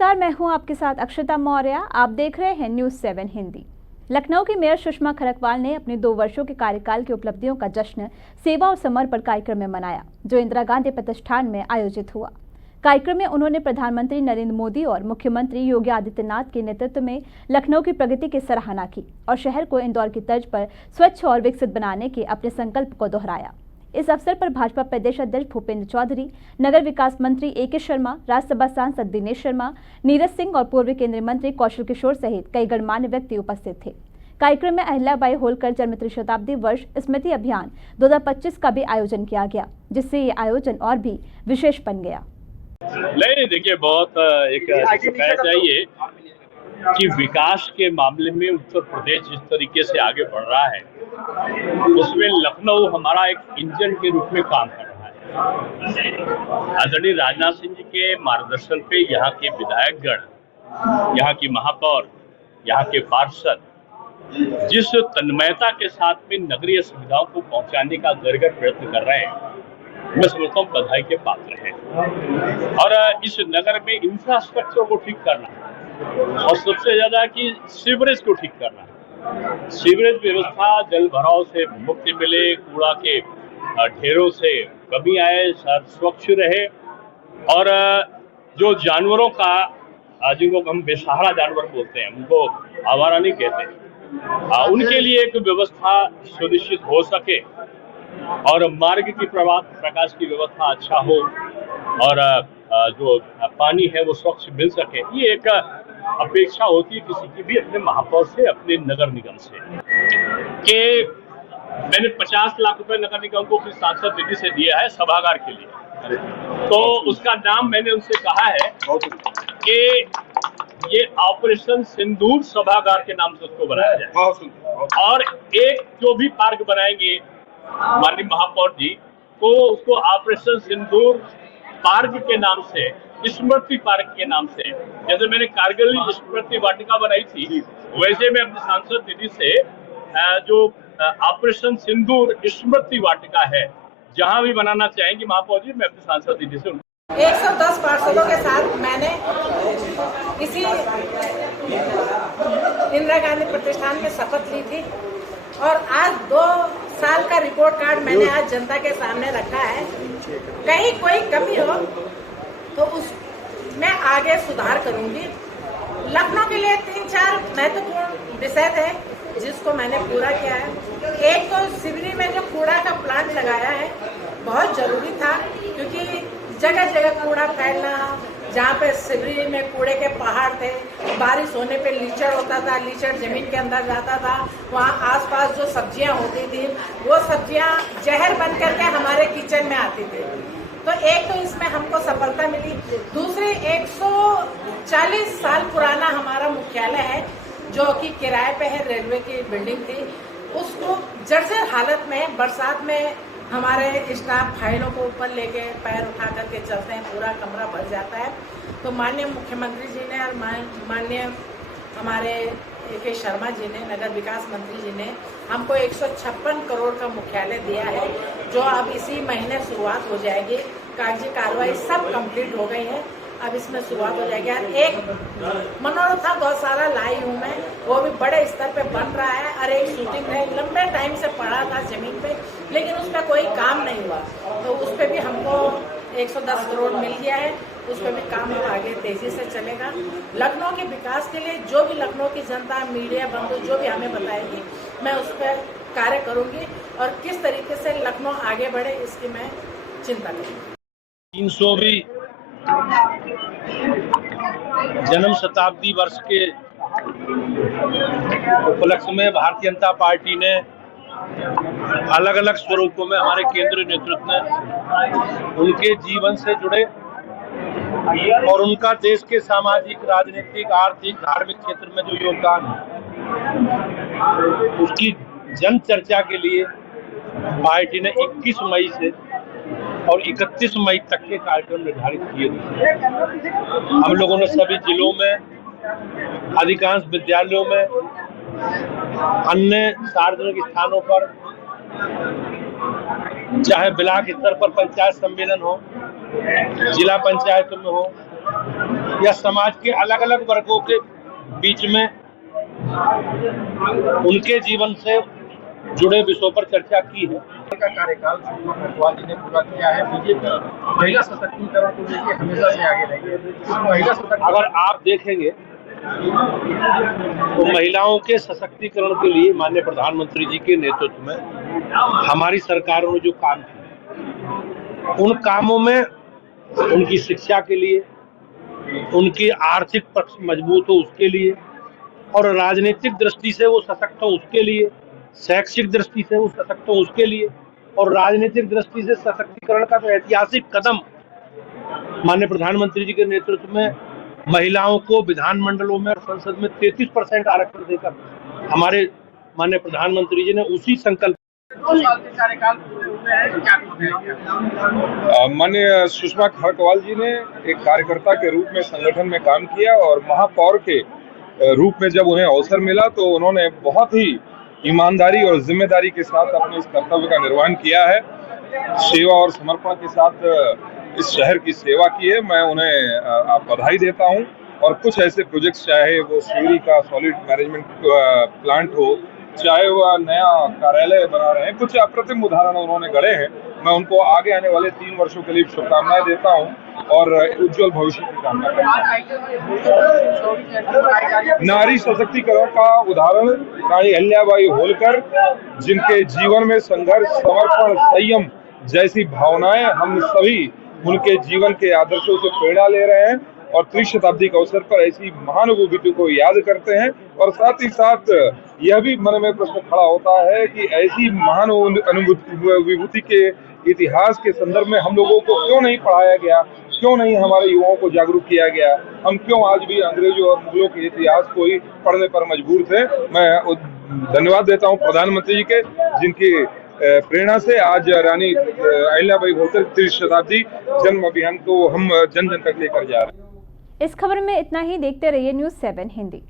नमस्कार, मैं हूं आपके साथ अक्षता मौर्य। आप देख रहे हैं न्यूज़ 7 हिंदी। लखनऊ की मेयर सुषमा खरकवाल ने अपने 2 वर्षों के कार्यकाल की उपलब्धियों का जश्न सेवा और समर्पण कार्यक्रम में मनाया, जो इंदिरा गांधी प्रतिष्ठान में आयोजित हुआ। कार्यक्रम में उन्होंने प्रधानमंत्री नरेंद्र मोदी और मुख्यमंत्री योगी आदित्यनाथ के नेतृत्व में लखनऊ की प्रगति की सराहना की और शहर को इंदौर की तर्ज पर स्वच्छ और विकसित बनाने के अपने संकल्प को दोहराया। इस अवसर पर भाजपा प्रदेश अध्यक्ष भूपेंद्र चौधरी, नगर विकास मंत्री ए.के. शर्मा, राज्यसभा सांसद दिनेश शर्मा, नीरज सिंह और पूर्व केंद्रीय मंत्री कौशल किशोर सहित कई गणमान्य व्यक्ति उपस्थित थे। कार्यक्रम में अहिल्याबाई होलकर जन्म शताब्दी वर्ष स्मृति अभियान 2025 का भी आयोजन किया गया, जिससे ये आयोजन और भी विशेष बन गया। नहीं, देखिए, बहुत एक कहना चाहिए कि विकास के मामले में उत्तर प्रदेश जिस तरीके से आगे बढ़ रहा है, उसमें लखनऊ हमारा एक इंजन के रूप में काम कर रहा है। आदरणीय राजनाथ सिंह जी के मार्गदर्शन पे यहाँ के विधायकगण, यहाँ की महापौर, यहाँ के पार्षद जिस तन्मयता के साथ में नगरीय सुविधाओं को पहुंचाने का गरगर प्रयत्न कर रहे हैं, मैं समझता हूँ बधाई के पात्र हैं। और इस नगर में इंफ्रास्ट्रक्चर को ठीक करना और सबसे ज्यादा कि सीवरेज को ठीक करना, सीवरेज व्यवस्था जल भराव से मुक्ति मिले, कूड़ा के ढेरों से कमी आए, शहर स्वच्छ रहे और जो जानवरों का, जिनको हम बेसहारा जानवर बोलते हैं, उनको आवारा नहीं कहते, उनके लिए एक व्यवस्था सुनिश्चित हो सके और मार्ग की प्रकाश की व्यवस्था अच्छा हो और जो पानी है वो स्वच्छ मिल सके। ये एक अपेक्षा होती है किसी की भी अपने महापौर से, अपने नगर निगम से। कि मैंने 50 लाख रुपए नगर निगम को अपनी सांसद निधि से दिया है सभागार के लिए, तो उसका नाम मैंने उनसे कहा है कि ये ऑपरेशन सिंदूर सभागार के नाम से उसको बनाया जाए और एक जो भी पार्क बनाएंगे माननीय महापौर जी को, उसको ऑपरेशन सिंदूर पार्क के नाम से, स्मृति पार्क के नाम से, जैसे मैंने कारगिल स्मृति वाटिका बनाई थी, वैसे मैं अपने सांसद निधि से जो ऑपरेशन सिंदूर स्मृति वाटिका है, जहां भी बनाना चाहेंगे महापौर जी, मैं अपने सांसद निधि से 110 पार्षदों के साथ मैंने इसी इंदिरा गांधी प्रतिष्ठान में शपथ ली थी और आज 2 साल का रिपोर्ट कार्ड मैंने आज जनता के सामने रखा है। कहीं कोई कमी हो तो उसमें आगे सुधार करूंगी। लखनऊ के लिए 3-4 महत्वपूर्ण विषय थे जिसको मैंने पूरा किया है। एक तो सिवनी में जो कूड़ा का प्लांट लगाया है, बहुत जरूरी था, क्योंकि जगह जगह कूड़ा फैलना, जहाँ पे सिवनी में कूड़े के पहाड़ थे, बारिश होने पे लीचड़ होता था, लीचड़ जमीन के अंदर जाता था, वहाँ आसपास जो सब्जियां होती थी वो सब्जियां जहर बन करके हमारे किचन में आती थी। तो एक तो इसमें हमको सफलता मिली। दूसरी, 140 साल पुराना हमारा मुख्यालय है जो कि किराए पे है, रेलवे की बिल्डिंग थी, उसको जर्जर हालत में बरसात में हमारे स्टाफ फाइलों को ऊपर लेके पैर उठा करके चलते हैं, पूरा कमरा भर जाता है। तो माननीय मुख्यमंत्री जी ने और माननीय हमारे ए.के. शर्मा जी ने, नगर विकास मंत्री जी ने हमको 156 करोड़ का मुख्यालय दिया है, जो अब इसी महीने शुरुआत हो जाएगी। कागजी कार्रवाई सब कंप्लीट हो गई है, अब इसमें शुरुआत हो जाएगी। और एक मनोरथा गौशाला लाई हूँ मैं, वो भी बड़े स्तर पे बन रहा है और एक शूटिंग है, लंबे टाइम से पड़ा था जमीन पे, लेकिन उस पर कोई काम नहीं हुआ, तो उस पर भी हमको 110 करोड़ मिल गया है। उस पर भी काम अब आगे तेजी से चलेगा। लखनऊ के विकास के लिए जो भी लखनऊ की जनता, मीडिया बंधु जो भी हमें बताएगी, मैं उस पर कार्य करूंगी और किस तरीके से लखनऊ आगे बढ़े इसकी मैं चिंता करूंगी। 300वीं जन्म शताब्दी वर्ष के उपलक्ष्य में भारतीय जनता पार्टी ने अलग अलग स्वरूपों में हमारे केंद्रीय नेतृत्व ने उनके जीवन से जुड़े और उनका देश के सामाजिक, राजनीतिक, आर्थिक, धार्मिक क्षेत्र में जो योगदान है, उसकी जन चर्चा के लिए पार्टी ने 21 मई से और 31 मई तक के कार्यक्रम निर्धारित किए थे। हम लोगों ने सभी जिलों में, अधिकांश विद्यालयों में, अन्य सार्वजनिक स्थानों पर, चाहे ब्लॉक स्तर पर पंचायत सम्मेलन हो, जिला पंचायतों में हो, या समाज के अलग अलग वर्गों के बीच में उनके जीवन से जुड़े विषयों पर चर्चा की है। का कार्यकाल सुषमा खरगवाल जी ने पूरा किया है। बीजेपी महिला सशक्तिकरण को लेकर हमेशा से आगे रही है। महिला सशक्तिकरण अगर आप देखेंगे तो महिलाओं के सशक्तिकरण के लिए माननीय प्रधानमंत्री जी के नेतृत्व में हमारी सरकारों ने जो काम किए, उन कामों में उनकी शिक्षा के लिए, उनकी आर्थिक पक्ष मजबूत हो उसके लिए, और राजनीतिक दृष्टि से वो सशक्त हो उसके लिए, शैक्षिक दृष्टि से वो सशक्त हो उसके लिए, और राजनीतिक दृष्टि से सशक्तिकरण का तो ऐतिहासिक कदम माननीय प्रधानमंत्री जी के नेतृत्व में महिलाओं को विधानमंडलों में और संसद में 33% आरक्षण देकर हमारे माननीय प्रधानमंत्री जी ने उसी संकल्प। 2 साल के कार्यकाल पूरे हुए हैं, क्या कहेंगे? माननीय सुषमा खरगवाल जी ने एक कार्यकर्ता के रूप में संगठन में काम किया और महापौर के रूप में जब उन्हें अवसर मिला तो उन्होंने बहुत ही ईमानदारी और जिम्मेदारी के साथ अपने इस कर्तव्य का निर्वहन किया है। सेवा और समर्पण के साथ इस शहर की सेवा की है। मैं उन्हें बधाई देता हूं। और कुछ ऐसे प्रोजेक्ट्स, चाहे वो सीवरी का सॉलिड मैनेजमेंट प्लांट हो, चाहे वह नया कार्यालय बना रहे हैं, कुछ अप्रतिम उदाहरण उन्होंने गढ़े हैं। मैं उनको आगे आने वाले 3 वर्षों के लिए शुभकामनाएं देता हूं और उज्जवल भविष्य की कामना करता हूं। नारी सशक्तिकरण का उदाहरण रानी अहिल्याबाई होलकर, जिनके जीवन में संघर्ष, समर्पण, संयम जैसी भावनाएं, हम सभी उनके जीवन के आदर्शों से प्रेरणा ले रहे हैं और त्रिशताब्दी के अवसर पर ऐसी महानुभूति को याद करते हैं। और साथ ही साथ यह भी मन में प्रश्न खड़ा होता है कि ऐसी महान विभूति के इतिहास के संदर्भ में हम लोगों को क्यों नहीं पढ़ाया गया, क्यों नहीं हमारे युवाओं को जागरूक किया गया, हम क्यों आज भी अंग्रेजों और मुगलों के इतिहास को ही पढ़ने पर मजबूर थे। मैं धन्यवाद देता हूं प्रधानमंत्री जी के, जिनकी प्रेरणा से आज रानी अहिल्याबाई होलकर त्रिशताब्दी जन्म अभियान को हम जन जन तक लेकर जा रहे हैं। इस खबर में इतना ही। देखते रहिए न्यूज़ 7 हिंदी।